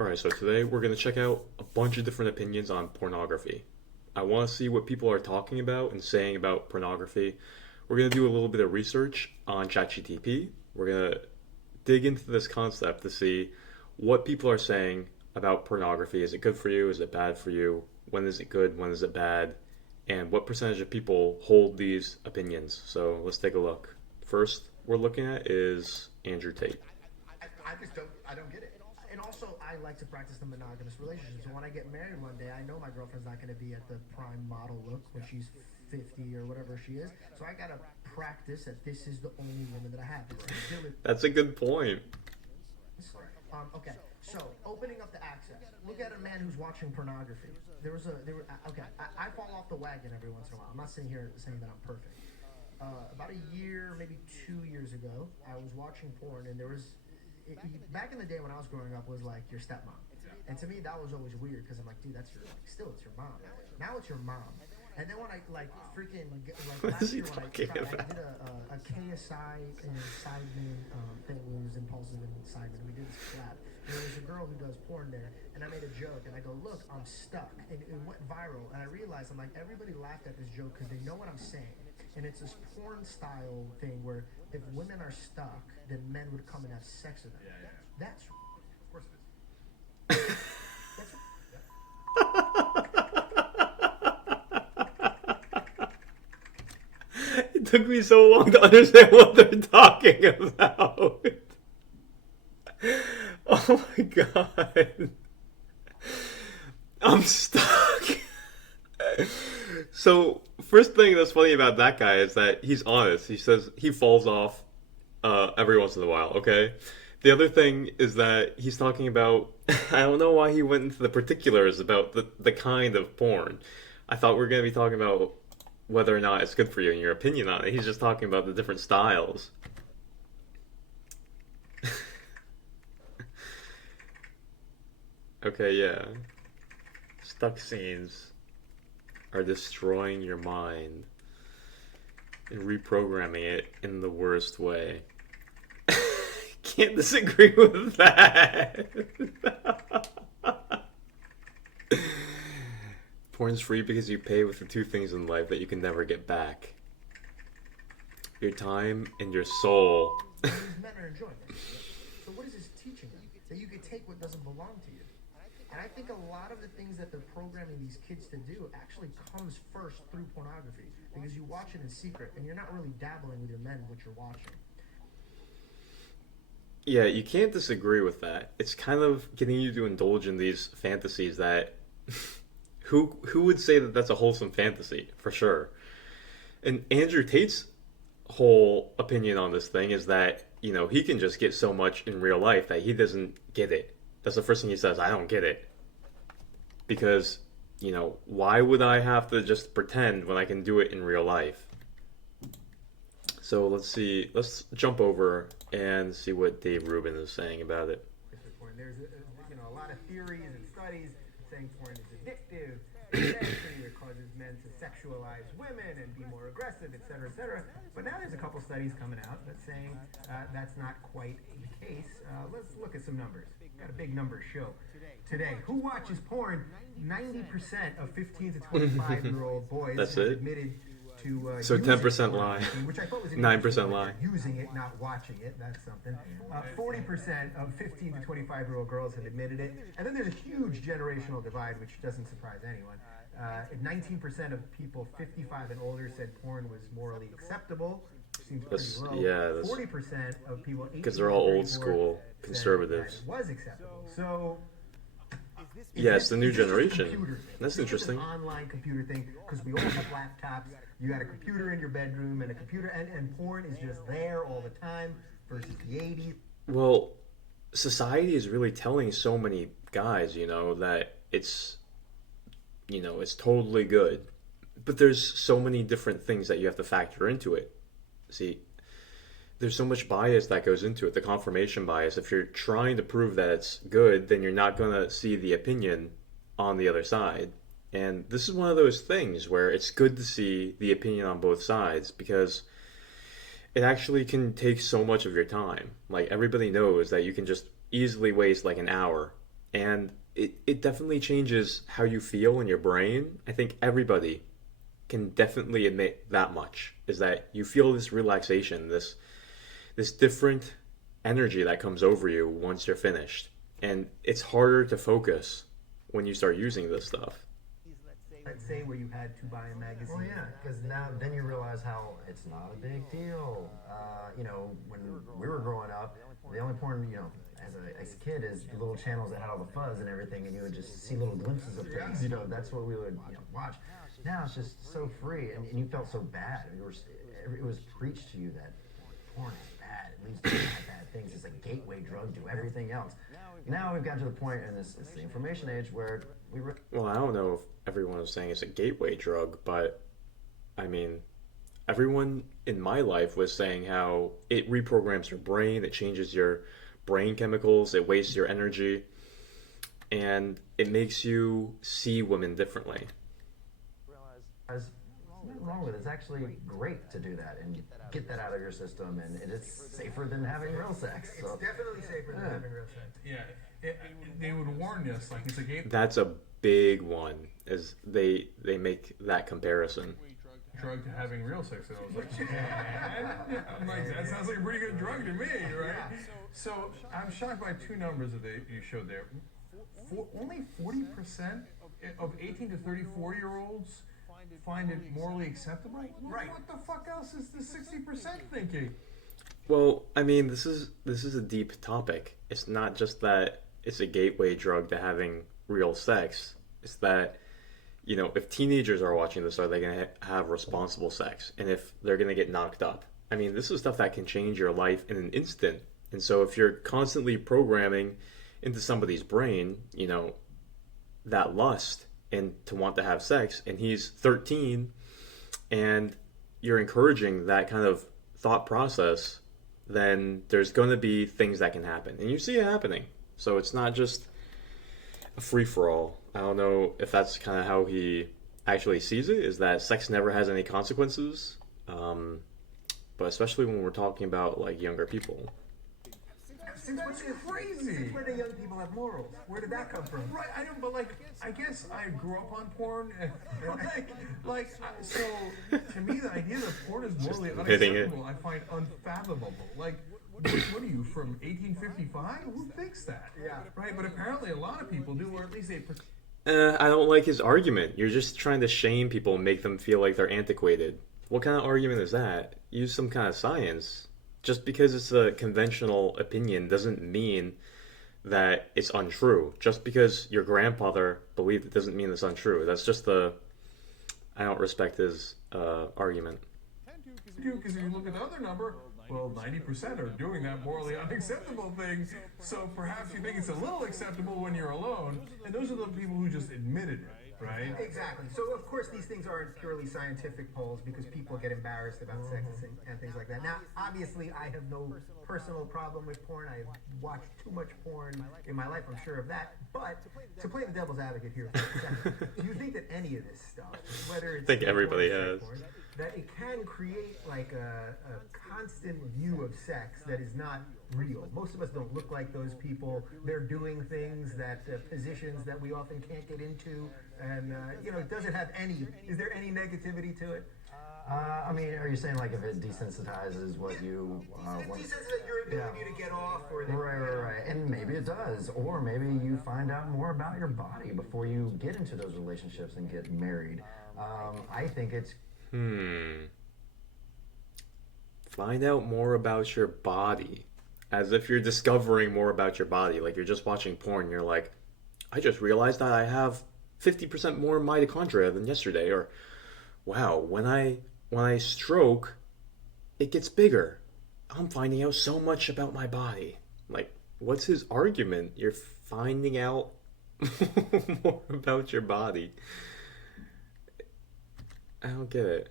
Alright, so today we're going to check out a bunch of different opinions on pornography. I want to see what people are talking about and saying about pornography. We're going to do a little bit of research on ChatGPT. We're going to dig into this concept to see what people are saying about pornography. Is it good for you? Is it bad for you? When is it good? When is it bad? And what percentage of people hold these opinions? So let's take a look. First, we're looking at is Andrew Tate. I don't get it. And also, I like to practice the monogamous relationship. So when I get married one day, I know my girlfriend's not going to be at the prime model look when she's 50 or whatever she is. So I got to practice that this is the only woman that I have. That's a good point. Okay, so opening up the access. Look at a man who's watching pornography. I fall off the wagon every once in a while. I'm not sitting here saying that I'm perfect. About a year, maybe 2 years ago, I was watching porn, and there was back in the day when I was growing up was like your stepmom, and to me that was always weird because I'm like, dude, that's your it's your mom. Now it's your mom. And then when I last year when I did a KSI and Sidemen thing, we was Impulsive and Sidemen, we did this collab. And there was a girl who does porn there, and I made a joke, and I go, look, I'm stuck, and it went viral, and I realized I'm like, everybody laughed at this joke because they know what I'm saying, and it's this porn style thing where if women are stuck, then men would come and have sex with them. That's of course it is. It took me so long to understand what they're talking about. Oh my god. I'm stuck. So, first thing that's funny about that guy is that he's honest. He says he falls off every once in a while, okay? The other thing is that he's talking about, I don't know why he went into the particulars about the kind of porn. I thought we were going to be talking about whether or not it's good for you and your opinion on it. He's just talking about the different styles. Okay, yeah. Stuck scenes are destroying your mind and reprogramming it in the worst way. Can't disagree with that. Porn's free because you pay with the two things in life that you can never get back: your time and your soul. These men are enjoying it. So what is this teaching them? That you can take what doesn't belong to you. And I think a lot of the things that they're programming these kids to do actually comes first through pornography, because you watch it in secret and you're not really dabbling with your men what you're watching. Yeah, you can't disagree with that. It's kind of getting you to indulge in these fantasies that who would say that that's a wholesome fantasy, for sure. And Andrew Tate's whole opinion on this thing is that, he can just get so much in real life that he doesn't get it. That's the first thing he says. I don't get it. Because, why would I have to just pretend when I can do it in real life? So let's see. Let's jump over and see what Dave Ruben is saying about it. There's a lot of theories and studies saying porn is addictive, it causes men to sexualize women and be more aggressive, etc., etc. But now there's a couple studies coming out that's saying that's not quite the case. Let's look at some numbers. Got a big numbers show today. Who watches porn? 90% of 15 to 25-year-old boys That's have it? admitted to So 10% lie, which I thought was 9% lie. Using it, not watching it. That's something. 40% of 15 to 25-year-old girls have admitted it. And then there's a huge generational divide, which doesn't surprise anyone. 19% of people 55 and older said porn was morally acceptable. Seems pretty low. That's 40% of people because they're all old school conservatives. Was acceptable. So yeah, it's the new is this just a generation. computer thing? That's Is this just interesting. an online computer thing, because we all have laptops. You got a computer in your bedroom and a computer, and porn is just there all the time versus the 80s. Well, society is really telling so many guys, that it's totally good. But there's so many different things that you have to factor into it. See, there's so much bias that goes into it, the confirmation bias. If you're trying to prove that it's good, then you're not going to see the opinion on the other side. And this is one of those things where it's good to see the opinion on both sides, because it actually can take so much of your time. Like, everybody knows that you can just easily waste like an hour And it definitely changes how you feel in your brain. I think everybody can definitely admit that much, is that you feel this relaxation, this different energy that comes over you once you're finished. And it's harder to focus when you start using this stuff. Let's say where you had to buy a magazine. Well, yeah, because now then you realize how it's not a big deal. When we were growing up, the only porn, as a kid, is the little channels that had all the fuzz and everything, and you would just see little glimpses of things. That's what we would watch. Now it's just so free, and you felt so bad. It was preached to you that porn is bad. It leads to bad things. It's a gateway drug to everything else. Now we've got to the point in it's the information age where Well, I don't know if everyone is saying it's a gateway drug, but I mean, everyone in my life was saying how it reprograms your brain, it changes your brain chemicals, it wastes your energy, and it makes you see women differently. there's nothing wrong with it. It's actually great to do that and get that out of your system, and it's safer than having real sex. So. It's definitely safer than having real sex. Yeah, they would warn us, like, it's a gateway That's a big one, is they make that comparison. drug to having real sex. And I was like, man, I'm like, that sounds like a pretty good drug to me, right? So I'm shocked by two numbers that you showed there. Only 40% of 18 to 34-year-olds find it morally acceptable. Right. What the fuck else is the 60% thinking? Well, I mean, this is a deep topic. It's not just that it's a gateway drug to having real sex. It's that, if teenagers are watching this, are they going to have responsible sex? And if they're going to get knocked up? I mean, this is stuff that can change your life in an instant. And so if you're constantly programming into somebody's brain, that lust and to want to have sex, and he's 13, and you're encouraging that kind of thought process, then there's going to be things that can happen. And you see it happening. So it's not just a free-for-all. I don't know if that's kind of how he actually sees it, is that sex never has any consequences. But especially when we're talking about, like, younger people. That's crazy. Since when do young people have morals? Where did that come from? Right, I know, but I guess I grew up on porn, and so to me, the idea that porn is morally hitting it. unacceptable, I find unfathomable. Like, what are you, from 1855? Who thinks that? Yeah. Right, but apparently a lot of people do, or at least they. I don't like his argument. You're just trying to shame people and make them feel like they're antiquated. What kind of argument is that? Use some kind of science. Just because it's a conventional opinion doesn't mean that it's untrue. Just because your grandfather believed it doesn't mean it's untrue. That's just I don't respect his argument. Because if you look at the other number, well, 90% are doing that morally unacceptable thing. So perhaps you think it's a little acceptable when you're alone, and those are the people who just admitted it, right? Exactly. So, of course, these things aren't purely scientific polls because people get embarrassed about sex and things like that. Now, obviously, I have no personal problem with porn. I've watched too much porn in my life, I'm sure of that. But to play the devil's advocate here for a second, do you think that any of this stuff, whether it's... I think everybody porn, has. porn, that it can create like a constant view of sex that is not real. Most of us don't look like those people. They're doing things that, positions that we often can't get into. And, does it have is there any negativity to it? I mean, are you saying like if it desensitizes what you want? Desensitizes your ability to get off or... Right. And maybe it does. Or maybe you find out more about your body before you get into those relationships and get married. I think it's... Find out more about your body. As if you're discovering more about your body. Like, you're just watching porn, you're like, I just realized that I have 50% more mitochondria than yesterday. Or, wow, when I stroke, it gets bigger. I'm finding out so much about my body. Like, what's his argument? You're finding out more about your body. I don't get it.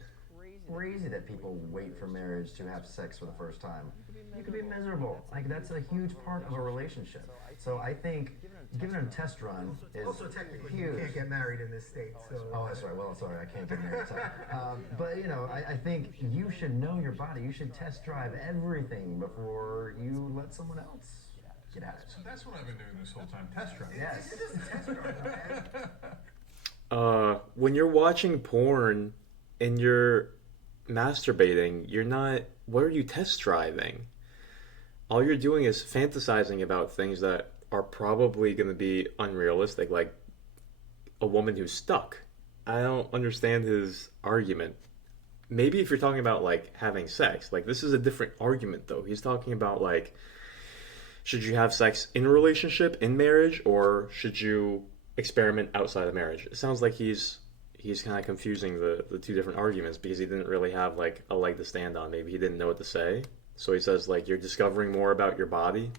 Crazy that people wait for marriage to have sex for the first time. You could be miserable. Like, that's a huge part of a relationship. So I think giving it a test run is Also, technically, huge. you can't get married in this state, so... Oh, that's right. Well, sorry, I can't get married. So, but, I think you should know your body. You should test drive everything before you let someone else get at it. So that's what I've been doing this whole time. Test drive. Yes. It is a test drive, man. When you're watching porn and you're masturbating, you're not. What are you test driving? All you're doing is fantasizing about things that are probably going to be unrealistic, like a woman who's stuck. I don't understand his argument. Maybe if you're talking about like having sex, like this is a different argument though. He's talking about like, should you have sex in a relationship, in marriage, or should you experiment outside of marriage? It sounds like he's kind of confusing the two different arguments because he didn't really have like a leg to stand on. Maybe he didn't know what to say. So he says like you're discovering more about your body,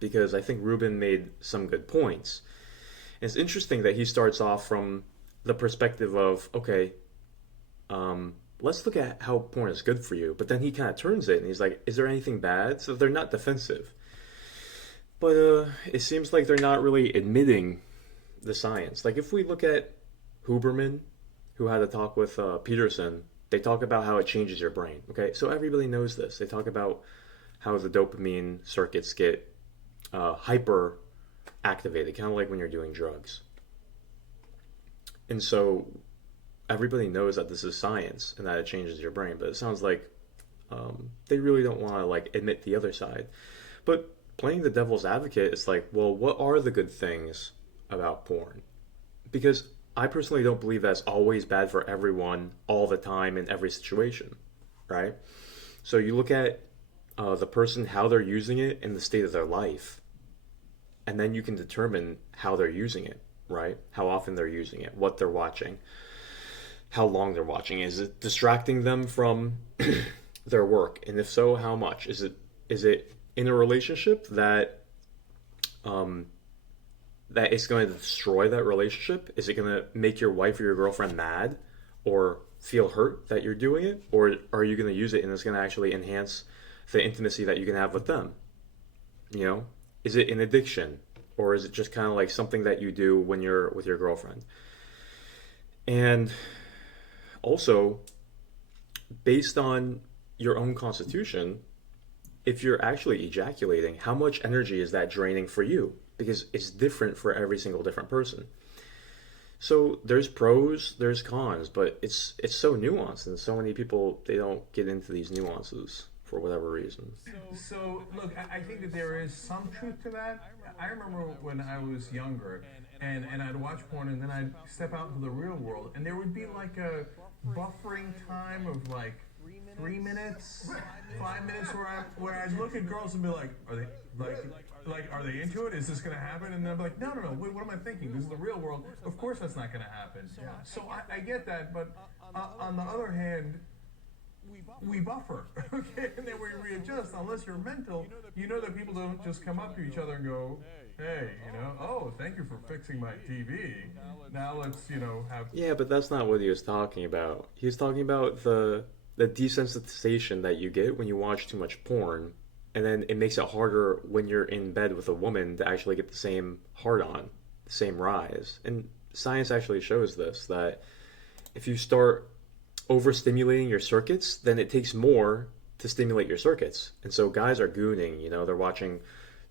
because I think Ruben made some good points. And it's interesting that he starts off from the perspective of, okay, let's look at how porn is good for you. But then he kind of turns it and he's like, is there anything bad? So they're not defensive. But it seems like they're not really admitting the science. Like if we look at Huberman, who had a talk with Peterson, they talk about how it changes your brain. Okay, so everybody knows this. They talk about how the dopamine circuits get hyper activated, kind of like when you're doing drugs. And so everybody knows that this is science and that it changes your brain, but it sounds like they really don't want to like admit the other side. But playing the devil's advocate, it's like, well, what are the good things about porn? Because I personally don't believe that's always bad for everyone all the time in every situation, right? So you look at the person, how they're using it, and the state of their life, and then you can determine how they're using it, right? How often they're using it, what they're watching, how long they're watching. Is it distracting them from their work? And if so, how much? Is it in a relationship that that it's going to destroy that relationship? Is it going to make your wife or your girlfriend mad or feel hurt that you're doing it? Or are you going to use it and it's going to actually enhance the intimacy that you can have with them? You know, is it an addiction, or is it just kind of like something that you do when you're with your girlfriend? And also, based on your own constitution, if you're actually ejaculating, how much energy is that draining for you? Because it's different for every single different person. So there's pros, there's cons, but it's so nuanced, and so many people, they don't get into these nuances for whatever reason. So look, I think that there is some truth to that. I remember when I was younger, and I'd watch porn, and then I'd step out into the real world, and there would be like a buffering time of like 3 minutes, 5 minutes, where I'd look at girls and be like, are they are they into it? Is this going to happen? And they're like, no, wait, what am I thinking? This is the real world. Of course that's not going to happen. Yeah. So I get that, but on the other hand, we buffer, okay? And then we readjust. Unless you're mental, you know that people don't just come up to each other and go, hey, oh, thank you for fixing my TV. Now let's, have... Yeah, but that's not what he was talking about. He was talking about the desensitization that you get when you watch too much porn, and then it makes it harder when you're in bed with a woman to actually get the same hard-on, the same rise. And science actually shows this, that if you start overstimulating your circuits, then it takes more to stimulate your circuits. And so guys are gooning, they're watching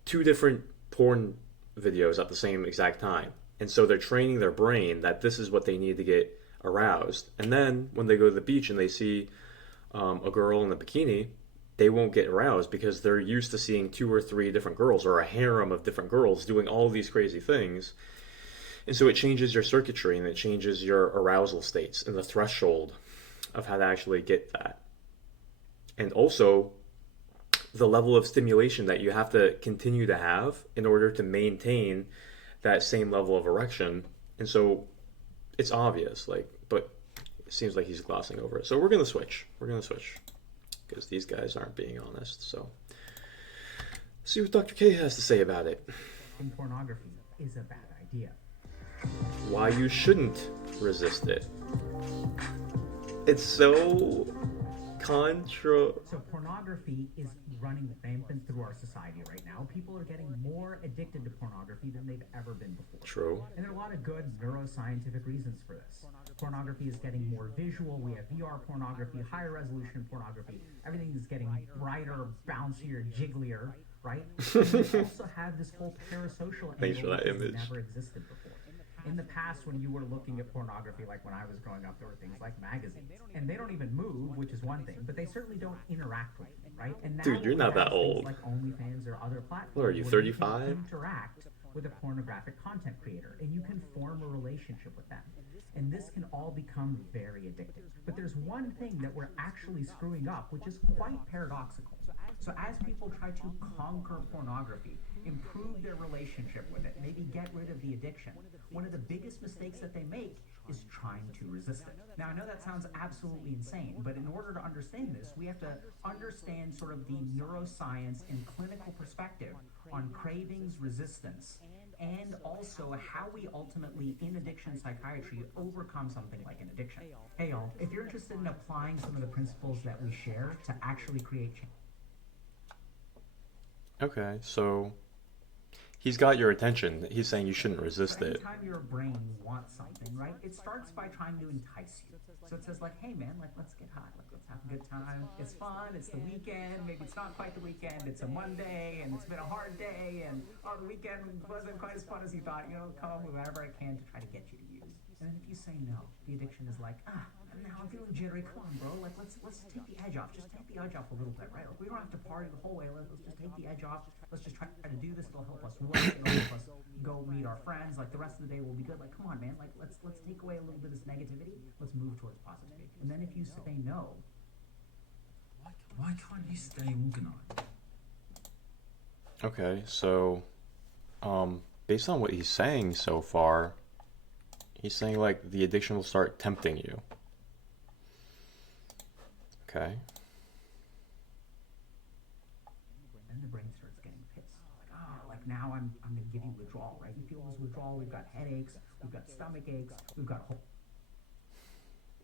2 different porn videos at the same exact time. And so they're training their brain that this is what they need to get aroused. And then when they go to the beach and they see a girl in a bikini, they won't get aroused because they're used to seeing 2 or 3 different girls, or a harem of different girls doing all these crazy things. And so it changes your circuitry, and it changes your arousal states and the threshold of how to actually get that. And also the level of stimulation that you have to continue to have in order to maintain that same level of erection. And so it's obvious, but it seems like he's glossing over it. So we're going to switch. Because these guys aren't being honest. So see what Dr. K has to say about it. Pornography is a bad idea. Why you shouldn't resist it. It's so Contra. So pornography is running rampant through our society right now. People are getting more addicted to pornography than they've ever been before. True. And there are a lot of good neuroscientific reasons for this. Pornography is getting more visual. We have VR pornography, higher resolution pornography. Everything is getting brighter, bouncier, jigglier, right? And we also have this whole parasocial Thanks for angle that that has image. never existed before. In the past, when you were looking at pornography, like when I was growing up, there were things like magazines. And they don't even move, which is one thing, but they certainly don't interact with you, right? And now Dude, you're not we have that old. things like OnlyFans or other platforms. What are you, where you can 35? interact with a pornographic content creator, and you can form a relationship with them. And this can all become very addictive. But there's one thing that we're actually screwing up, which is quite paradoxical. So as people try to conquer pornography, improve their relationship with it, maybe get rid of the addiction, one of the biggest mistakes that they make is trying to resist it. Now, I know that sounds absolutely insane, but in order to understand this, we have to understand sort of the neuroscience and clinical perspective on cravings, resistance, and also how we ultimately, in addiction psychiatry, overcome something like an addiction. Hey y'all, if you're interested in applying some of the principles that we share to actually create change. Okay, so he's got your attention. He's saying you shouldn't resist So it. anytime your brain wants something, right, it starts by trying to entice you. So it says like, hey man, like let's get high, like let's have a good time. It's fun, it's the weekend, maybe it's not quite the weekend, it's a Monday, and it's been a hard day, and oh, the weekend wasn't quite as fun as you thought, come with whatever I can to try to get you to use. And then if you say no, the addiction is like, now I'm feeling jittery, come on bro, like let's take the edge off, just take the edge off a little bit, right? Like we don't have to party the whole way, let's just take the edge off, let's just try to do this, it'll help us work, it'll help us go meet our friends, like the rest of the day will be good, like come on man, like let's take away a little bit of this negativity, let's move towards positivity. And then if you say no, Why can't you stay organized? Okay, so based on what he's saying so far, he's saying like the addiction will start tempting you. Okay. and the brain starts getting pissed. Like now I'm gonna give you withdrawal, right? You feel this withdrawal, we've got headaches, we've got stomach aches, we've got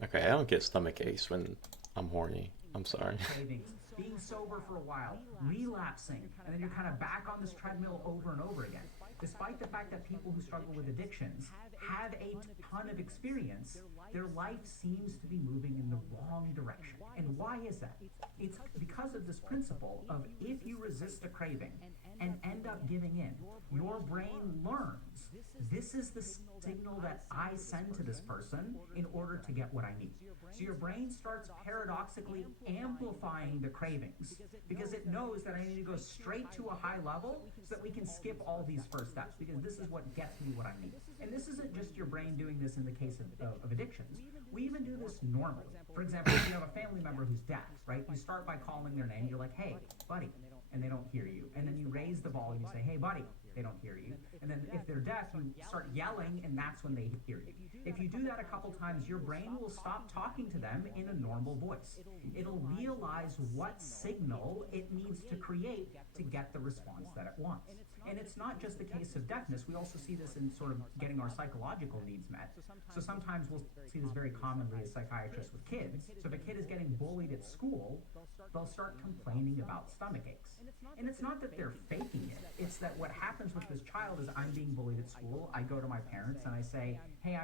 Okay, I don't get stomach aches when I'm horny. I'm sorry. cravings, being sober for a while, relapsing, and then you're kind of back on this treadmill over and over again. Despite the fact that people who struggle with addictions have a ton of experience, their life seems to be moving in the wrong direction. And why is that? It's because of this principle of if you resist a craving and end up giving in, your brain learns this is the signal that I send to this person in order to get what I need. So your brain starts paradoxically amplifying the cravings because it knows that I need to go straight to a high level so that we can skip all these first steps because this is what gets me what I need. And this isn't just your brain doing this in the case of addictions. We even do this normally. For example, if you have a family member who's deaf, right? You start by calling their name. You're like, hey, buddy. And they don't hear you. And then you raise the volume. You say, hey, buddy. They don't hear you. And then if they're deaf, you start yelling, and that's when they hear you. If you do that a couple times, your brain will stop talking to them in a normal voice. It'll realize what signal it needs to create to get the response that it wants. And it's not just the case of deafness. We also see this in sort of getting our psychological needs met. So sometimes we'll see this very commonly as psychiatrists with kids. So if a kid is getting bullied at school, they'll start complaining about stomach aches. And it's not that they're faking it. It's that what happens with this child is I'm being bullied at school. I go to my parents and I say, hey,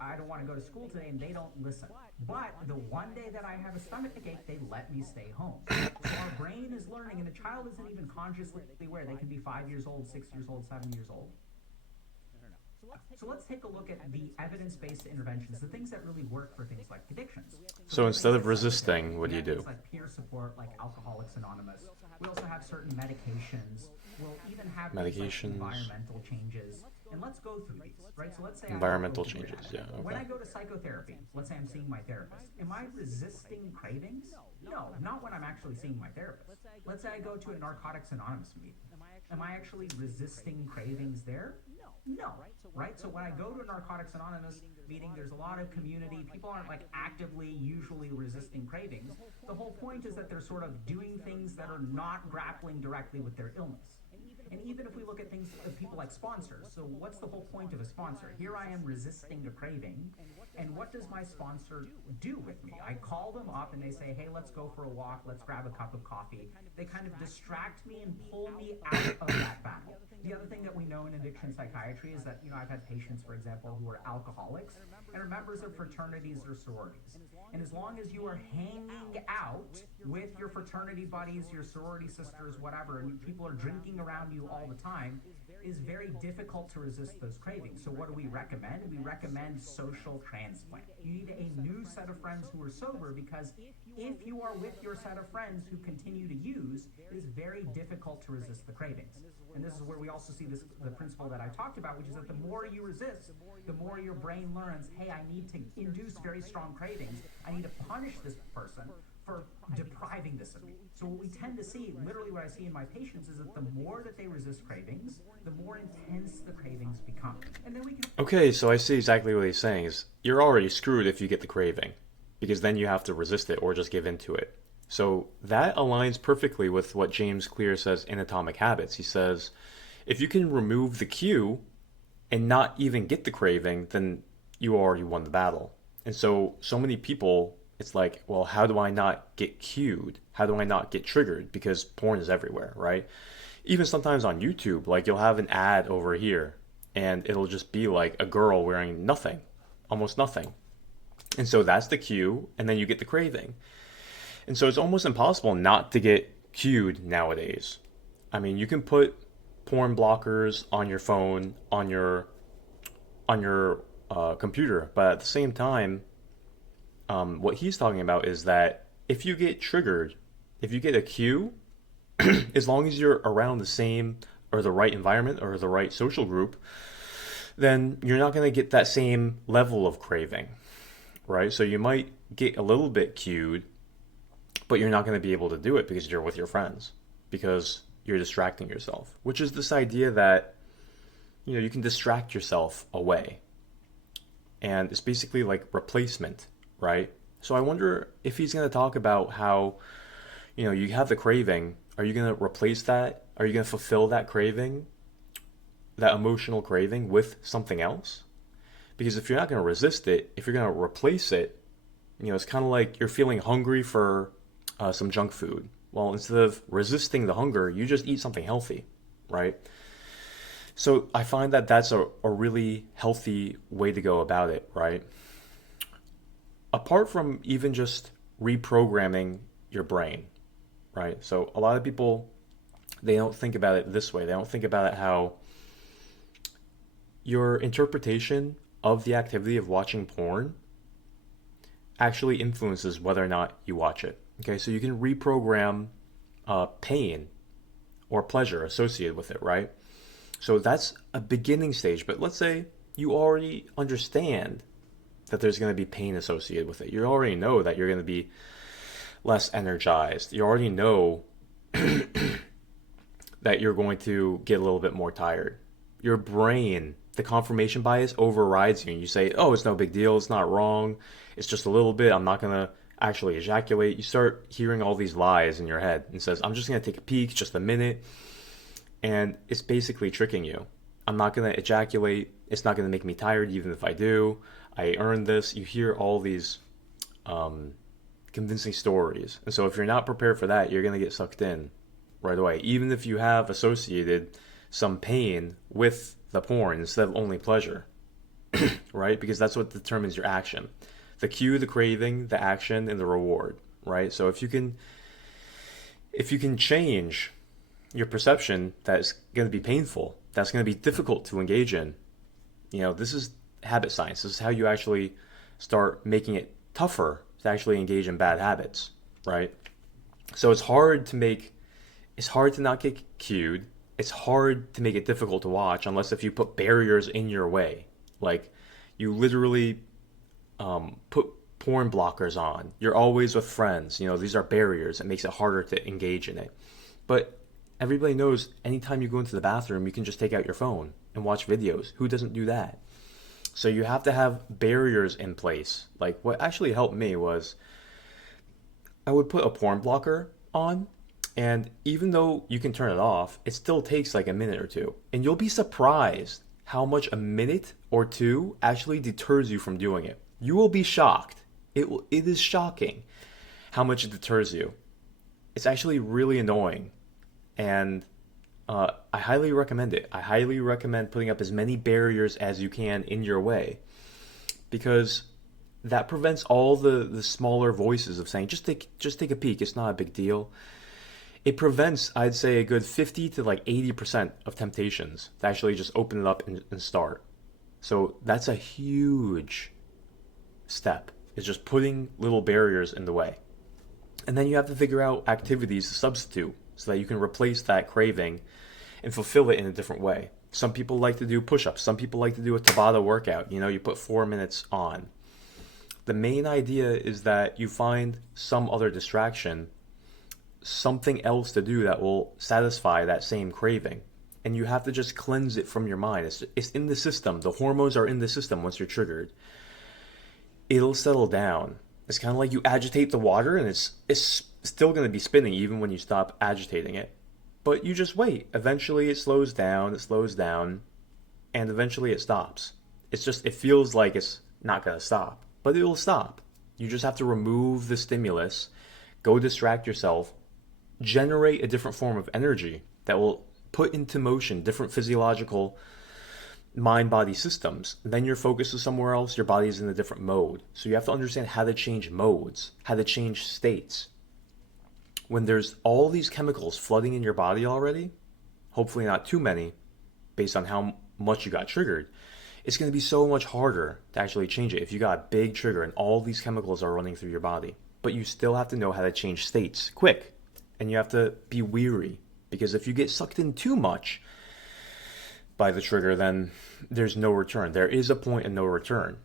I don't want to go to school today, and they don't listen. But the one day that I have a stomach ache, they let me stay home. So our brain is learning, and the child isn't even consciously aware. They can be 5 years old, 6 years old, 7 years old. So let's take a look at the evidence-based interventions, the things that really work for things like addictions. So instead of resisting, what do you do? Things like peer support, like Alcoholics Anonymous. We also have certain medications. We'll even have things like Medications. environmental changes. And let's go through these, right? So let's say Environmental I go through changes, that. yeah, When okay. I go to psychotherapy, let's say I'm seeing my therapist. Am I resisting cravings? No, not when I'm actually seeing my therapist. Let's say I go to a Narcotics Anonymous meeting. Am I actually resisting cravings there? No, right? So when I go to a Narcotics Anonymous meeting, there's a lot of community. People aren't like actively usually resisting cravings. The whole point is that they're sort of doing things that are not grappling directly with their illness. And even if we look at things, people like sponsors, so what's the whole point of a sponsor? Here I am resisting a craving, and what does my sponsor do with me? I call them up and they say, hey, let's go for a walk, let's grab a cup of coffee. They kind of distract me and pull me out of that battle. The other thing that we know in addiction psychiatry is that, I've had patients, for example, who are alcoholics and are members of fraternities or sororities. And as long as you are hanging out with your fraternity buddies, your sorority sisters, whatever, and people are drinking around you all the time, is very difficult to resist those cravings. So what do we recommend? We recommend social transplant. You need a new set of friends who are sober, because if you are with your set of friends who continue to use, it is very difficult to resist the cravings. And this is where we also see the principle that I talked about, which is that the more you resist, the more your brain learns, hey, I need to induce very strong cravings. I need to punish this person for depriving this of me. So what we tend to see, literally what I see in my patients, is that the more that they resist cravings, the more intense the cravings become. And then we can... Okay, so I see exactly what he's saying is you're already screwed if you get the craving, because then you have to resist it or just give into it. So that aligns perfectly with what James Clear says in Atomic Habits. He says, if you can remove the cue and not even get the craving, then you already won the battle. And so many people, it's like, well, how do I not get cued? How do I not get triggered? Because porn is everywhere, right? Even sometimes on YouTube, like you'll have an ad over here and it'll just be like a girl wearing nothing, almost nothing. And so that's the cue, and then you get the craving. And so it's almost impossible not to get cued nowadays. I mean, you can put porn blockers on your phone, on your computer, but at the same time, what he's talking about is that if you get triggered, if you get a cue, as long as you're around the same or the right environment or the right social group, then you're not going to get that same level of craving, right? So you might get a little bit cued, but you're not going to be able to do it because you're with your friends, because you're distracting yourself, which is this idea that, you can distract yourself away. And it's basically like replacement, right? So I wonder if he's going to talk about how, you have the craving. Are you going to replace that? Are you going to fulfill that craving, that emotional craving, with something else? Because if you're not going to resist it, if you're going to replace it, it's kind of like you're feeling hungry for some junk food. Well, instead of resisting the hunger, you just eat something healthy, right? So I find that that's a really healthy way to go about it, right? Apart from even just reprogramming your brain, right? So a lot of people, they don't think about it this way. They don't think about it how your interpretation of the activity of watching porn actually influences whether or not you watch it. Okay, so you can reprogram pain or pleasure associated with it, right? So that's a beginning stage. But let's say you already understand that there's going to be pain associated with it. You already know that you're going to be less energized. You already know that you're going to get a little bit more tired. Your brain, the confirmation bias, overrides you, and you say, oh, it's no big deal, it's not wrong, it's just a little bit, I'm not going to actually ejaculate. You start hearing all these lies in your head and says, I'm just going to take a peek, just a minute, and it's basically tricking you. I'm not going to ejaculate, it's not going to make me tired even if I do, I earned this. You hear all these convincing stories, and so if you're not prepared for that, you're going to get sucked in right away, even if you have associated some pain with the porn instead of only pleasure, right? Because that's what determines your action. The cue, the craving, the action, and the reward, right? So if you can change your perception that it's going to be painful, that's going to be difficult to engage in, this is habit science. This is how you actually start making it tougher to actually engage in bad habits, right? So it's hard to not get cued. It's hard to make it difficult to watch unless if you put barriers in your way. Like you literally put porn blockers on. You're always with friends. These are barriers. It makes it harder to engage in it. But everybody knows anytime you go into the bathroom, you can just take out your phone and watch videos. Who doesn't do that? So you have to have barriers in place. Like what actually helped me was I would put a porn blocker on, And even though you can turn it off, it still takes like a minute or two. And you'll be surprised how much a minute or two actually deters you from doing it. You will be shocked. It is shocking how much it deters you. It's actually really annoying. And I highly recommend it. I highly recommend putting up as many barriers as you can in your way, because that prevents all the smaller voices of saying, just take a peek, it's not a big deal. It prevents, I'd say, a good 50 to like 80% of temptations to actually just open it up and start. So that's a huge step, is just putting little barriers in the way. And then you have to figure out activities to substitute so that you can replace that craving and fulfill it in a different way. Some people like to do push-ups. Some people like to do a Tabata workout. You put 4 minutes on. The main idea is that you find some other distraction, something else to do that will satisfy that same craving. And you have to just cleanse it from your mind. It's in the system. The hormones are in the system once you're triggered. It'll settle down. It's kind of like you agitate the water, and it's still going to be spinning even when you stop agitating it. But you just wait. Eventually it slows down, and eventually it stops. It feels like it's not going to stop, but it will stop. You just have to remove the stimulus, go distract yourself, generate a different form of energy that will put into motion different physiological mind-body systems. Then your focus is somewhere else, your body is in a different mode. So you have to understand how to change modes, how to change states. When there's all these chemicals flooding in your body already, hopefully not too many, based on how much you got triggered, it's going to be so much harder to actually change it if you got a big trigger and all these chemicals are running through your body. But you still have to know how to change states quick. And you have to be weary, because if you get sucked in too much by the trigger, then there's no return. There is a point of no return.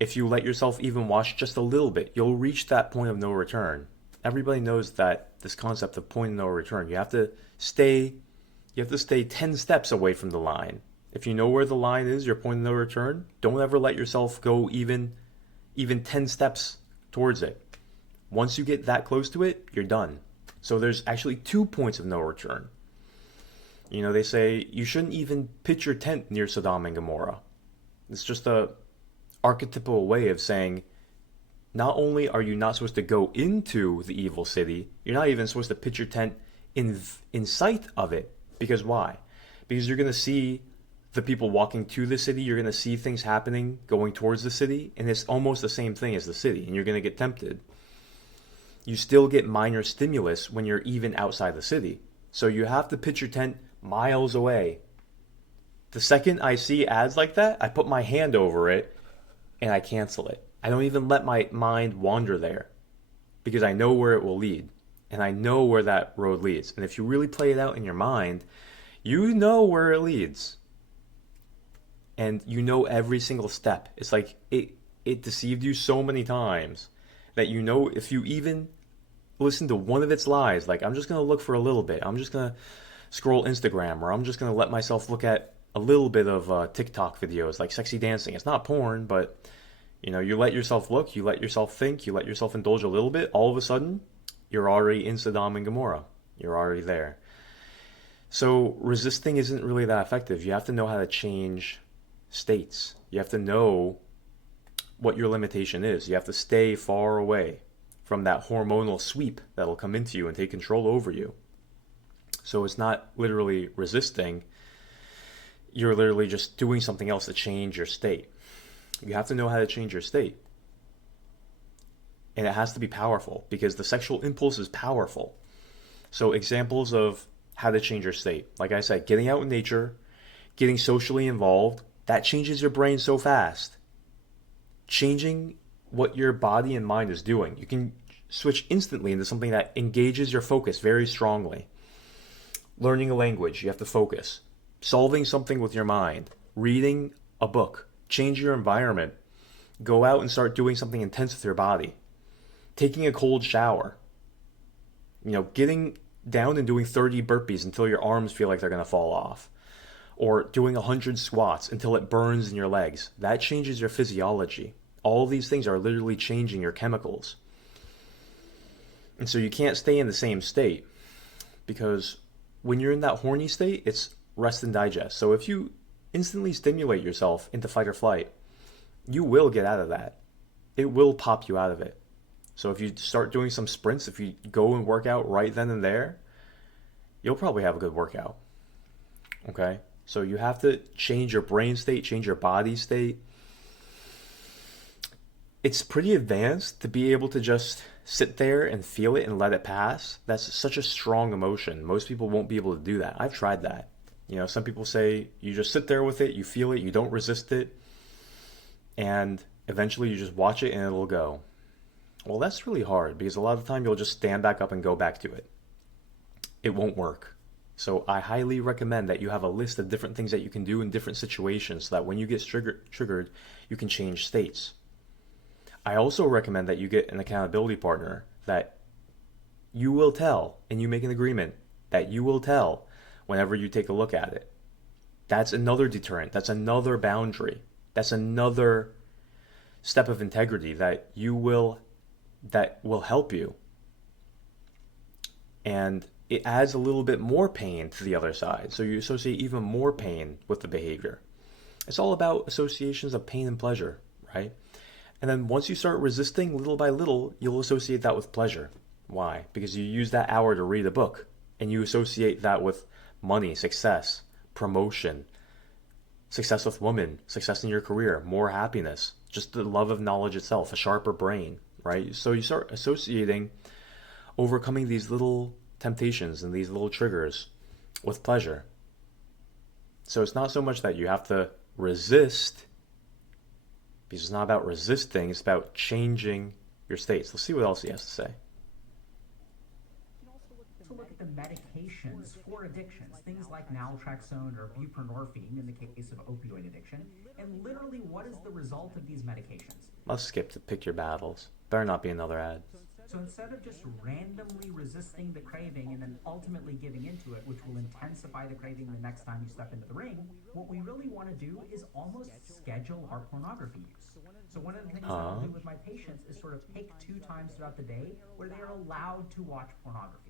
If you let yourself even watch just a little bit, you'll reach that point of no return. Everybody knows that this concept of point of no return. You have to stay 10 steps away from the line. If you know where the line is, your point of no return, don't ever let yourself go even 10 steps towards it. Once you get that close to it, you're done. So there's actually 2 points of no return. They say you shouldn't even pitch your tent near Sodom and Gomorrah. It's just a archetypal way of saying, not only are you not supposed to go into the evil city, you're not even supposed to pitch your tent in sight of it. Because why? Because you're going to see the people walking to the city, you're going to see things happening going towards the city, and it's almost the same thing as the city, and you're going to get tempted. You still get minor stimulus when you're even outside the city. So you have to pitch your tent miles away. The second I see ads like that, I put my hand over it and I cancel it. I don't even let my mind wander there, because I know where it will lead, and I know where that road leads. And if you really play it out in your mind, you know where it leads. And you know every single step. It's like it deceived you so many times that if you even listen to one of its lies, like, I'm just going to look for a little bit, I'm just going to scroll Instagram, or I'm just going to let myself look at a little bit of TikTok videos, like sexy dancing. It's not porn, but you let yourself look, you let yourself think, you let yourself indulge a little bit, all of a sudden, you're already in Sodom and Gomorrah. You're already there. So resisting isn't really that effective. You have to know how to change states. You have to know what your limitation is. You have to stay far away from that hormonal sweep that'll come into you and take control over you. So it's not literally resisting. You're literally just doing something else to change your state. You have to know how to change your state. And it has to be powerful, because the sexual impulse is powerful. So examples of how to change your state. Like I said, getting out in nature, getting socially involved, that changes your brain so fast. Changing what your body and mind is doing. You can switch instantly into something that engages your focus very strongly. Learning a language, you have to focus. Solving something with your mind. Reading a book. Change your environment. Go out and start doing something intense with your body. Taking a cold shower. Getting down and doing 30 burpees until your arms feel like they're going to fall off. Or doing 100 squats until it burns in your legs. That changes your physiology. All these things are literally changing your chemicals. And so you can't stay in the same state. because when you're in that horny state, it's rest and digest. So if you instantly stimulate yourself into fight or flight, you will get out of that. It will pop you out of it. So if you start doing some sprints, if you go and work out right then and there, you'll probably have a good workout. Okay? So you have to change your brain state, change your body state. It's pretty advanced to be able to just sit there and feel it and let it pass. That's such a strong emotion. Most people won't be able to do that. I've tried that. You know, some people say you just sit there with it, you feel it, you don't resist it, and eventually you just watch it and it'll go. Well, that's really hard because a lot of the time you'll just stand back up and go back to it. It won't work. So I highly recommend that you have a list of different things that you can do in different situations so that when you get triggered, you can change states. I also recommend that you get an accountability partner that you will tell, and you make an agreement that you will tell whenever you take a look at it. That's another deterrent. That's another boundary. That's another step of integrity that will help you. And it adds a little bit more pain to the other side. So you associate even more pain with the behavior. It's all about associations of pain and pleasure, right? And then once you start resisting little by little, you'll associate that with pleasure. Why? Because you use that hour to read a book, and you associate that with money, success, promotion, success with women, success in your career, more happiness, just the love of knowledge itself, a sharper brain, right? So you start associating overcoming these little temptations and these little triggers with pleasure. So it's not so much that you have to resist, because it's not about resisting, it's about changing your states. Let's see what else he has to say. To look at the medications for addictions, things like naltrexone or buprenorphine in the case of opioid addiction, and literally what is the result of these medications. Let's skip to pick your battles. Better not be another ad. So instead of just randomly resisting the craving and then ultimately giving into it, which will intensify the craving the next time you step into the ring, what we really want to do is almost schedule our pornography use. So one of the things that I'll do with my patients is sort of pick 2 times throughout the day where they are allowed to watch pornography.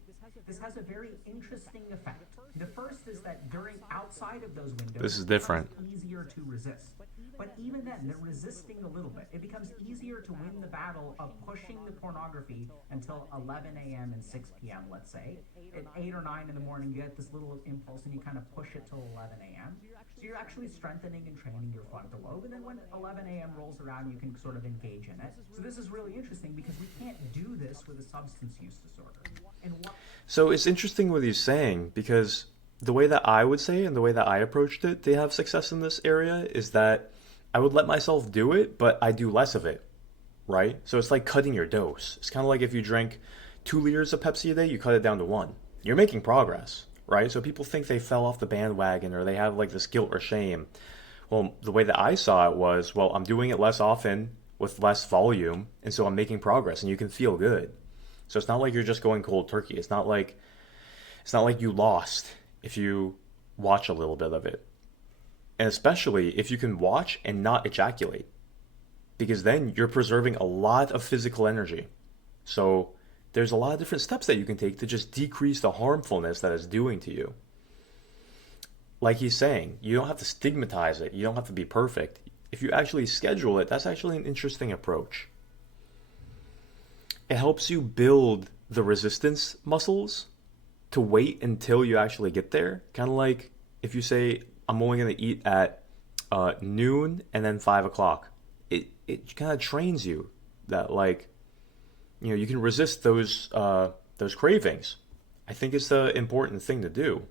This has a very interesting effect. The first is that outside of those windows, this is different. It's easier to resist. But even then, they're resisting a little bit. It becomes easier to win the battle of pushing the pornography until 11 a.m. and 6 p.m., let's say. At 8 or 9 in the morning, you get this little impulse and you kind of push it till 11 a.m. So you're actually strengthening and training your frontal lobe. And then when 11 a.m. rolls around, you can sort of engage in it. So this is really interesting because we can't do this with a substance use disorder. So it's interesting what he's saying, because the way that I would say and the way that I approached it to have success in this area is that I would let myself do it, but I do less of it, right? So it's like cutting your dose. It's kind of like if you drink 2 liters of Pepsi a day, you cut it down to 1. You're making progress, right? So people think they fell off the bandwagon or they have like this guilt or shame. Well, the way that I saw it was, well, I'm doing it less often with less volume, and so I'm making progress, and you can feel good. So it's not like you're just going cold turkey. It's not like you lost if you watch a little bit of it. And especially if you can watch and not ejaculate, because then you're preserving a lot of physical energy. So there's a lot of different steps that you can take to just decrease the harmfulness that it's doing to you. Like he's saying, you don't have to stigmatize it. You don't have to be perfect. If you actually schedule it, that's actually an interesting approach. It helps you build the resistance muscles to wait until you actually get there. Kind of like if you say, I'm only going to eat at noon and then 5 o'clock. It kind of trains you that, like, you know, you can resist those cravings. I think it's the important thing to do.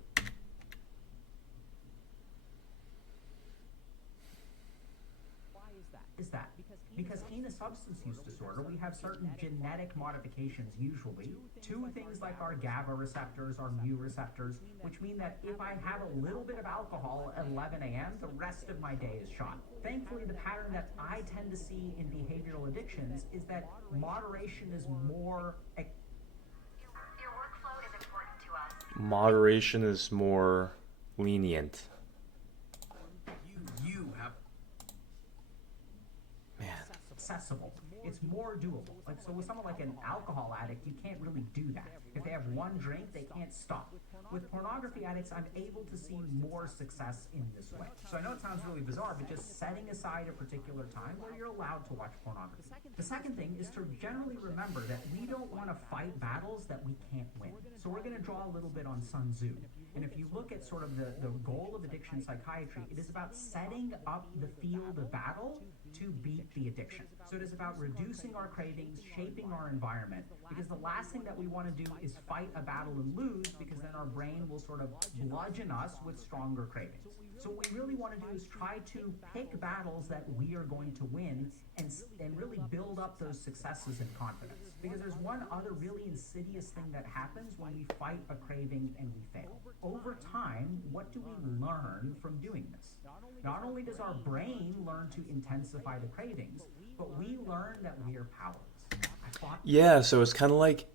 Is that because in a substance use disorder, we have certain genetic modifications usually to things like our GABA receptors, our mu receptors, which mean that if I have a little bit of alcohol at 11 a.m., the rest of my day is shot. Thankfully, the pattern that I tend to see in behavioral addictions is that moderation is more... Your workflow is important to us. Moderation is more lenient. You have... Man. accessible. it's more doable. Like, so with someone like an alcohol addict, you can't really do that. If they have one drink, they can't stop. With pornography addicts, I'm able to see more success in this way. So I know it sounds really bizarre, but just setting aside a particular time where you're allowed to watch pornography. The second thing is to generally remember that we don't want to fight battles that we can't win. So we're going to draw a little bit on Sun Tzu. And if you look at sort of the goal of addiction psychiatry, it is about setting up the field of battle to beat the addiction. So it is about reducing our cravings, shaping our environment, because the last thing that we want to do is fight a battle and lose, because then our brain will sort of bludgeon us with stronger cravings. So what we really want to do is try to pick battles that we are going to win and really build up those successes and confidence. Because there's one other really insidious thing that happens when we fight a craving and we fail. Over time, what do we learn from doing this? Not only does our brain learn to intensify the cravings, but we learn that we are powerless. Yeah, so it's kind of like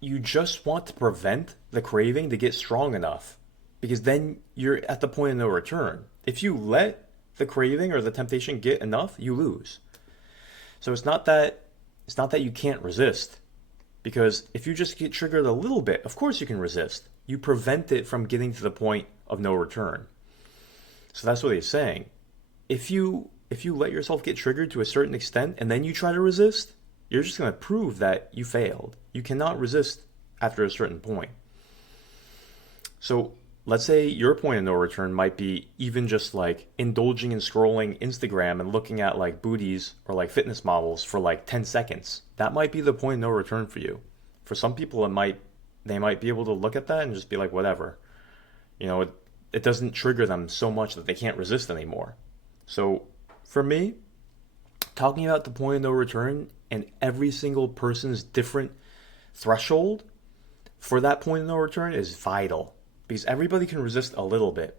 you just want to prevent the craving to get strong enough, because then you're at the point of no return. If you let the craving or the temptation get enough, you lose. So it's not that you can't resist, because if you just get triggered a little bit, of course you can resist. You prevent it from getting to the point of no return. So that's what he's saying. If you let yourself get triggered to a certain extent and then you try to resist, you're just going to prove that you failed. You cannot resist after a certain point. So let's say your point of no return might be even just like indulging in scrolling Instagram and looking at like booties or like fitness models for like 10 seconds. That might be the point of no return for you. For some people, they might be able to look at that and just be like, whatever. It doesn't trigger them so much that they can't resist anymore. So for me, talking about the point of no return and every single person's different threshold for that point of no return is vital, because everybody can resist a little bit.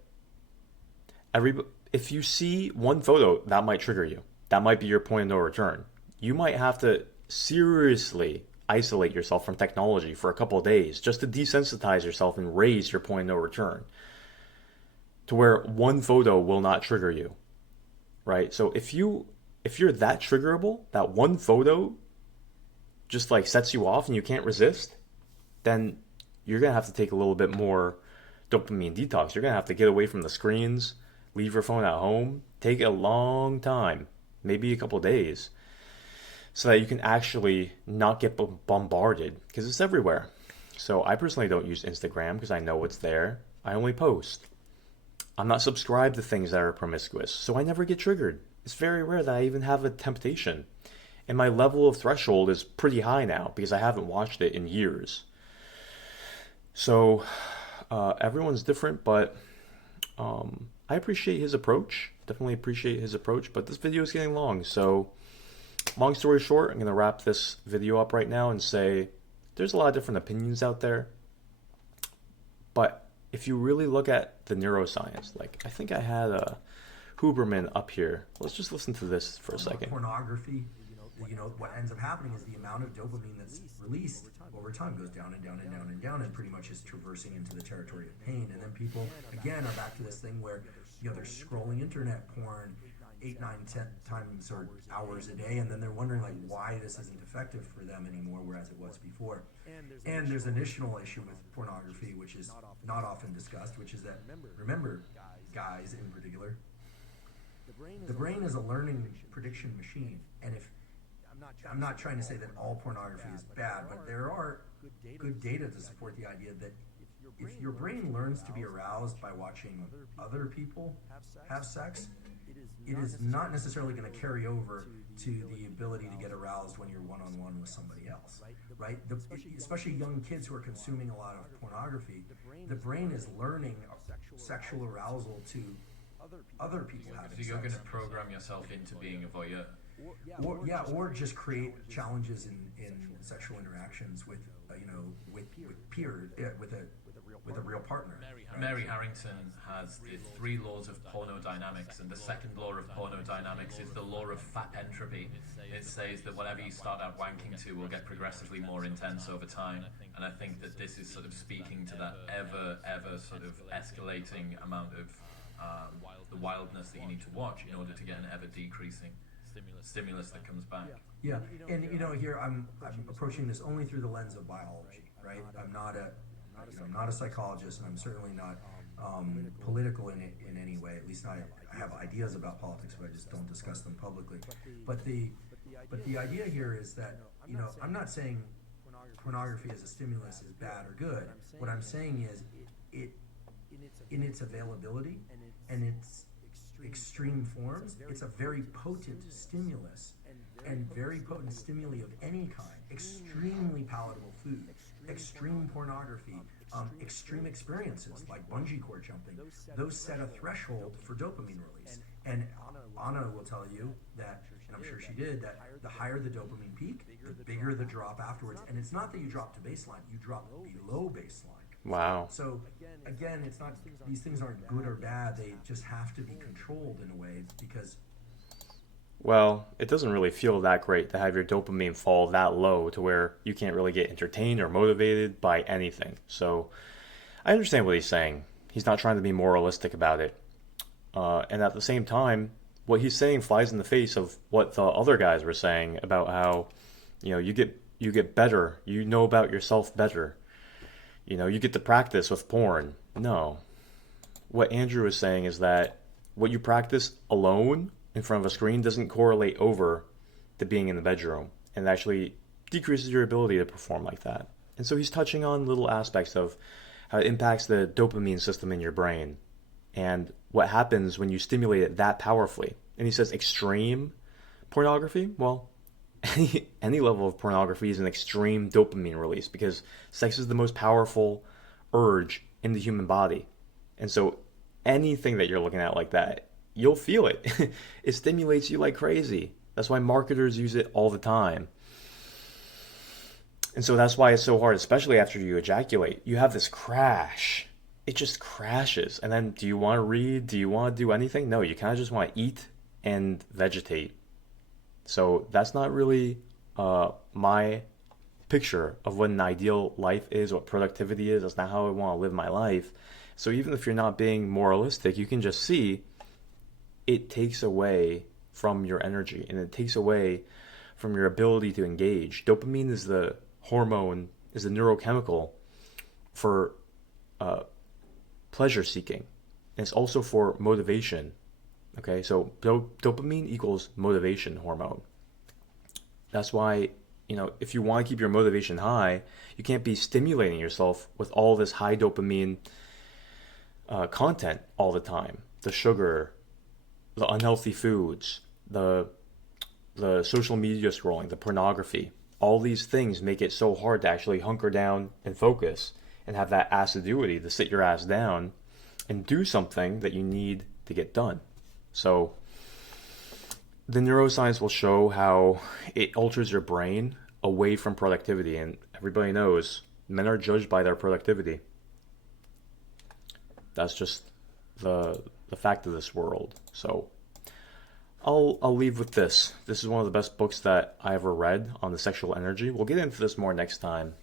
If you see one photo, that might trigger you. That might be your point of no return. You might have to seriously isolate yourself from technology for a couple of days just to desensitize yourself and raise your point of no return to where one photo will not trigger you, right? So if you're that triggerable, that one photo just like sets you off and you can't resist, then you're going to have to take a little bit more dopamine detox. You're going to have to get away from the screens, leave your phone at home, take a long time, maybe a couple of days, so that you can actually not get bombarded, because it's everywhere. So I personally don't use Instagram because I know it's there. I only post. I'm not subscribed to things that are promiscuous, so I never get triggered. It's very rare that I even have a temptation. And my level of threshold is pretty high now because I haven't watched it in years. So everyone's different, but I appreciate his approach. Definitely appreciate his approach, but this video is getting long. So long story short, I'm going to wrap this video up right now and say there's a lot of different opinions out there. But if you really look at the neuroscience, like I think I had a Huberman up here. Let's just listen to this for a second. Pornography, what ends up happening is the amount of dopamine that's released over time goes down and down and down and down, and pretty much is traversing into the territory of pain. And then people, again, are back to this thing where, they're scrolling internet porn 8, 9, 10 times or hours a day, and then they're wondering like why this isn't effective for them anymore, whereas it was before. And there's an additional issue with pornography, which is not often discussed, which is that, remember, guys in particular, the brain is a learning prediction machine. And if I'm not trying to say that all pornography is bad, but there are good data to support the idea that if your brain learns to be aroused by watching other people have sex, it is not necessarily going to carry over to the ability to get aroused when you're one-on-one with somebody else, right? Especially young kids who are consuming a lot of pornography, the brain is learning sexual arousal to other people having sex. So you're going to program yourself into being a voyeur. Or just create challenges in sexual interactions with a real partner. Mary Harrington has the 3 laws of pornodynamics, and the second law of pornodynamics is the law of fat entropy. It says that whatever you start out wanking to will get progressively more intense over time, and I think that this is sort of speaking to that ever sort of escalating amount of the wildness that you need to watch in order to get an ever decreasing stimulus that comes back. Yeah, and here I'm approaching this only through the lens of biology, right? I'm not a psychologist, and I'm certainly not political in any way. At least I have ideas about politics, but I just don't discuss them publicly. But the idea here is that I'm not saying pornography as a stimulus is bad or good. What I'm saying is it in its availability and its extreme forms, it's a very potent stimulus, and very potent stimuli of any kind. Extremely palatable food, extreme pornography, extreme experiences like bungee cord jumping. Those set a threshold for dopamine release. And Anna will tell you that, and I'm sure she did, that the higher the dopamine peak, the bigger the drop afterwards. And it's not that you drop to baseline, you drop below baseline. Wow. So again, it's not, these things aren't good or bad, they just have to be controlled in a way, because Well, it doesn't really feel that great to have your dopamine fall that low to where you can't really get entertained or motivated by anything. So I understand what he's saying. He's not trying to be moralistic about it. And at the same time, what he's saying flies in the face of what the other guys were saying about how, you get better, you know about yourself better. You get to practice with porn. No. What Andrew is saying is that what you practice alone in front of a screen doesn't correlate over to being in the bedroom, and actually decreases your ability to perform like that. And so he's touching on little aspects of how it impacts the dopamine system in your brain and what happens when you stimulate it that powerfully. And he says extreme pornography, well, any level of pornography is an extreme dopamine release, because sex is the most powerful urge in the human body. And so anything that you're looking at like that, you'll feel it. It stimulates you like crazy. That's why marketers use it all the time. And so that's why it's so hard, especially after you ejaculate. You have this crash. It just crashes. And then do you want to read? Do you want to do anything? No, you kind of just want to eat and vegetate. So that's not really my picture of what an ideal life is, what productivity is. That's not how I want to live my life. So even if you're not being moralistic, you can just see it takes away from your energy, and it takes away from your ability to engage. Dopamine is the hormone, is the neurochemical for pleasure seeking. And it's also for motivation. Okay, so dopamine equals motivation hormone. That's why, if you want to keep your motivation high, you can't be stimulating yourself with all this high dopamine content all the time. The sugar, the unhealthy foods, the social media scrolling, the pornography. All these things make it so hard to actually hunker down and focus and have that assiduity to sit your ass down and do something that you need to get done. So the neuroscience will show how it alters your brain away from productivity, and everybody knows men are judged by their productivity. That's just the fact of this world. So I'll leave with this. This is one of the best books that I ever read on the sexual energy. We'll get into this more next time.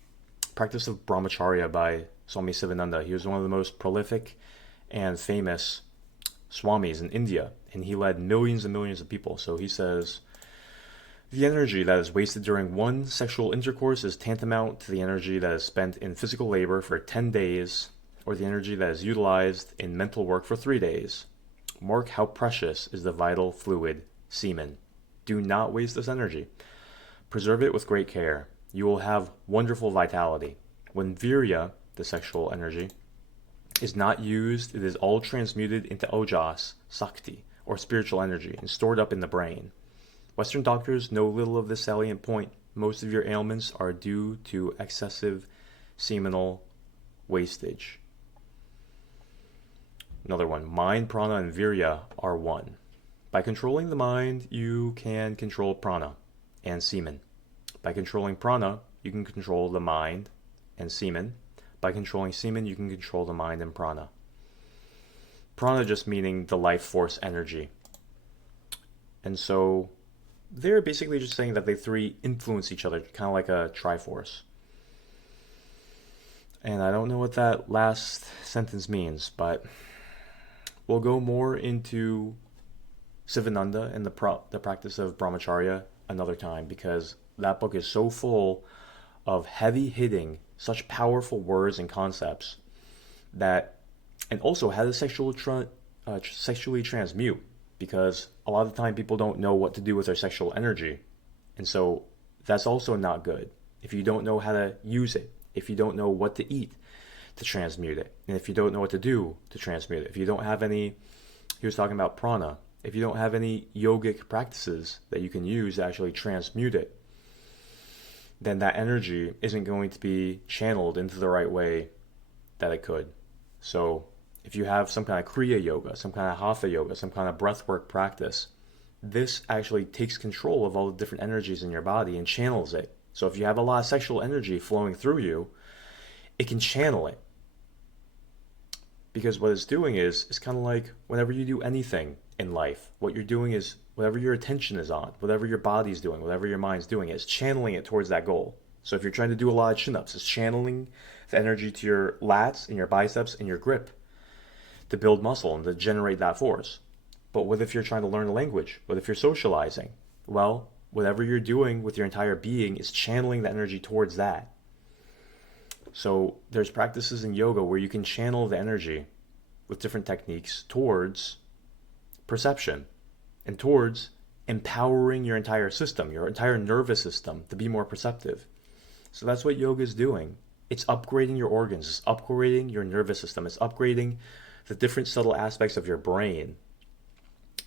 Practice of Brahmacharya by Swami Sivananda. He was one of the most prolific and famous swamis in India, and he led millions and millions of people. So he says, the energy that is wasted during one sexual intercourse is tantamount to the energy that is spent in physical labor for 10 days, or the energy that is utilized in mental work for 3 days. Mark how precious is the vital fluid, semen. Do not waste this energy. Preserve it with great care. You will have wonderful vitality. When virya, the sexual energy, is not used, it is all transmuted into ojas, sakti, or spiritual energy, and stored up in the brain. Western doctors know little of this salient point. Most of your ailments are due to excessive seminal wastage. Another one, mind, prana, and virya are one. By controlling the mind, you can control prana and semen. By controlling prana, you can control the mind and semen. By controlling semen, you can control the mind and prana. Prana just meaning the life force energy. And so they're basically just saying that they three influence each other, kind of like a triforce. And I don't know what that last sentence means, but we'll go more into Sivananda and the practice of brahmacharya another time, because that book is so full of heavy hitting, such powerful words and concepts that, and also how to sexually transmute, because a lot of the time people don't know what to do with their sexual energy. And so that's also not good. If you don't know how to use it, if you don't know what to eat to transmute it, and if you don't know what to do to transmute it, if you don't have any, he was talking about prana, if you don't have any yogic practices that you can use to actually transmute it, then that energy isn't going to be channeled into the right way that it could. So if you have some kind of Kriya Yoga, some kind of Hatha Yoga, some kind of breathwork practice, this actually takes control of all the different energies in your body and channels it. So if you have a lot of sexual energy flowing through you, it can channel it. Because what it's doing is, it's kind of like whenever you do anything in life, what you're doing is, whatever your attention is on, whatever your body's doing, whatever your mind's doing, it's channeling it towards that goal. So if you're trying to do a lot of chin-ups, it's channeling the energy to your lats and your biceps and your grip to build muscle and to generate that force. But what if you're trying to learn a language? What if you're socializing? Well, whatever you're doing with your entire being is channeling the energy towards that. So there's practices in yoga where you can channel the energy with different techniques towards perception and towards empowering your entire system, your entire nervous system, to be more perceptive. So that's what yoga is doing. It's upgrading your organs, it's upgrading your nervous system, it's upgrading the different subtle aspects of your brain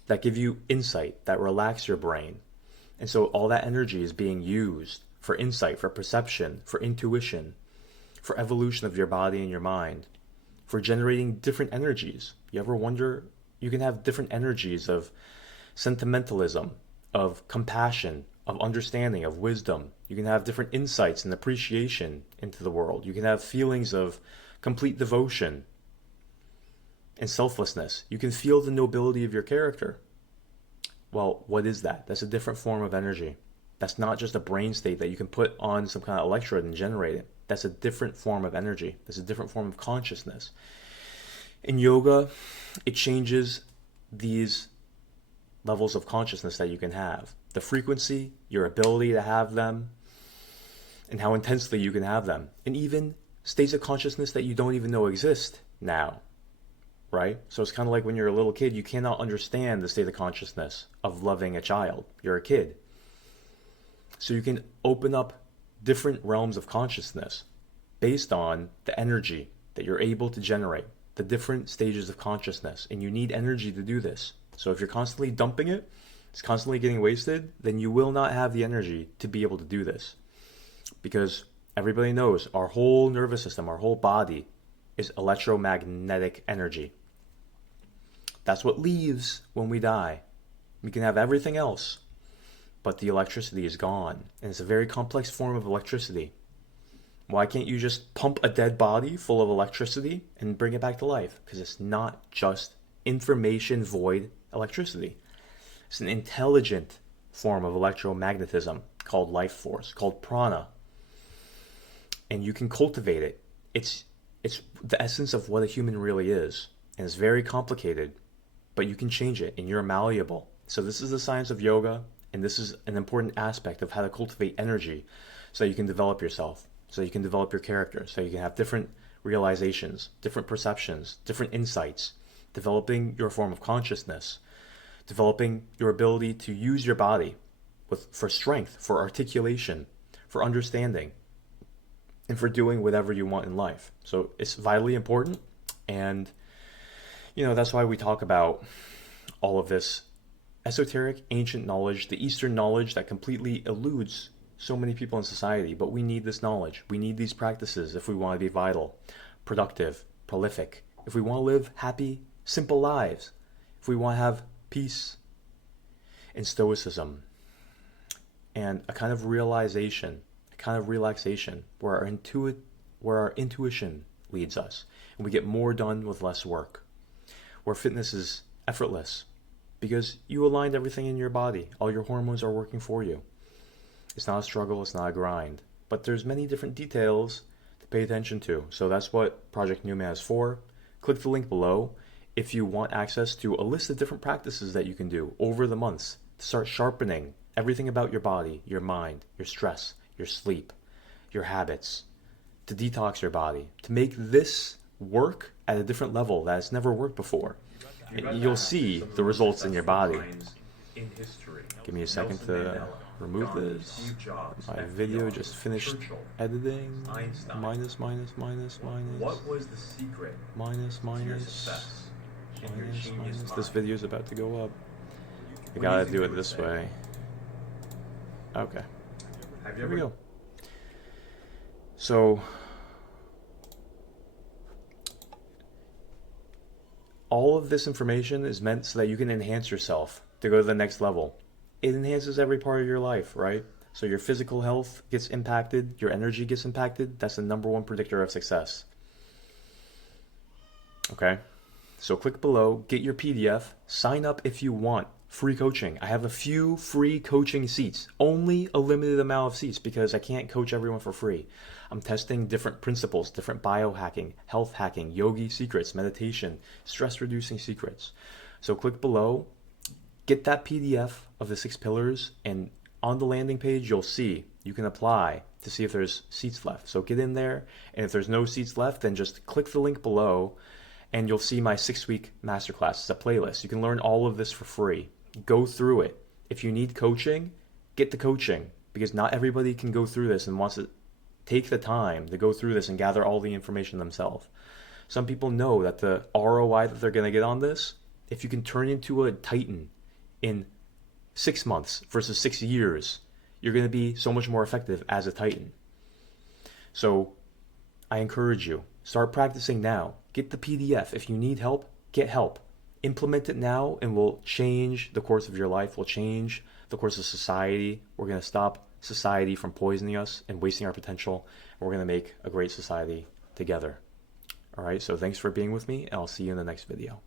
that give you insight, that relax your brain. And so all that energy is being used for insight, for perception, for intuition, for evolution of your body and your mind, for generating different energies. You ever wonder, you can have different energies of sentimentalism, of compassion, of understanding, of wisdom. You can have different insights and appreciation into the world. You can have feelings of complete devotion and selflessness. You can feel the nobility of your character. Well, what is that? That's a different form of energy. That's not just a brain state that you can put on some kind of electrode and generate it. That's a different form of energy. That's a different form of consciousness. In yoga, it changes these levels of consciousness that you can have. The frequency, your ability to have them, and how intensely you can have them. And even states of consciousness that you don't even know exist now, right? So it's kind of like when you're a little kid, you cannot understand the state of consciousness of loving a child. You're a kid. So you can open up different realms of consciousness based on the energy that you're able to generate, the different stages of consciousness. And you need energy to do this. So if you're constantly dumping it, it's constantly getting wasted, then you will not have the energy to be able to do this. Because everybody knows our whole nervous system, our whole body is electromagnetic energy. That's what leaves when we die. We can have everything else, but the electricity is gone. And it's a very complex form of electricity. Why can't you just pump a dead body full of electricity and bring it back to life? Because it's not just information void electricity. It's an intelligent form of electromagnetism called life force, called prana. And you can cultivate it. It's the essence of what a human really is. And it's very complicated, but you can change it and you're malleable. So this is the science of yoga, and this is an important aspect of how to cultivate energy so you can develop yourself, so you can develop your character, so you can have different realizations, different perceptions, different insights, developing your form of consciousness, developing your ability to use your body for strength, for articulation, for understanding, and for doing whatever you want in life. So it's vitally important, and that's why we talk about all of this esoteric, ancient knowledge, the Eastern knowledge that completely eludes so many people in society. But we need this knowledge. We need these practices if we want to be vital, productive, prolific, if we want to live happy, simple lives, if we want to have peace and stoicism and a kind of realization, a kind of relaxation where our intuition leads us and we get more done with less work, where fitness is effortless because you aligned everything in your body. All your hormones are working for you. It's not a struggle, it's not a grind, but there's many different details to pay attention to. So that's what Project New Man is for. Click the link below. if you want access to a list of different practices that you can do over the months to start sharpening everything about your body, your mind, your stress, your sleep, your habits, to detox your body, to make this work at a different level that it's never worked before. You'll see the results in your body. Give me a second to remove this. My video just finished editing. Minus. What was the secret? Minus. This video is about to go up. I What do you gotta think do they it would this say? way. Okay. Have you Here we ever go. So, all of this information is meant so that you can enhance yourself to go to the next level. It enhances every part of your life, right? So your physical health gets impacted, your energy gets impacted. That's the #1 predictor of success. Okay? So click below, get your PDF, sign up if you want. Free coaching. I have a few free coaching seats. Only a limited amount of seats because I can't coach everyone for free. I'm testing different principles, different biohacking, health hacking, yogi secrets, meditation, stress reducing secrets. So click below, get that PDF of the 6 pillars, and on the landing page you'll see you can apply to see if there's seats left. So get in there, and if there's no seats left, then just click the link below and you'll see my 6-week masterclass. It's a playlist. You can learn all of this for free. Go through it. If you need coaching, get the coaching, because not everybody can go through this and wants to take the time to go through this and gather all the information themselves. Some people know that the ROI that they're going to get on this, if you can turn into a titan in 6 months versus 6 years, you're going to be so much more effective as a titan. So I encourage you, start practicing now. Get the PDF. If you need help, get help. Implement it now and we'll change the course of your life. We'll change the course of society. We're going to stop society from poisoning us and wasting our potential. And we're going to make a great society together. All right, so thanks for being with me, and I'll see you in the next video.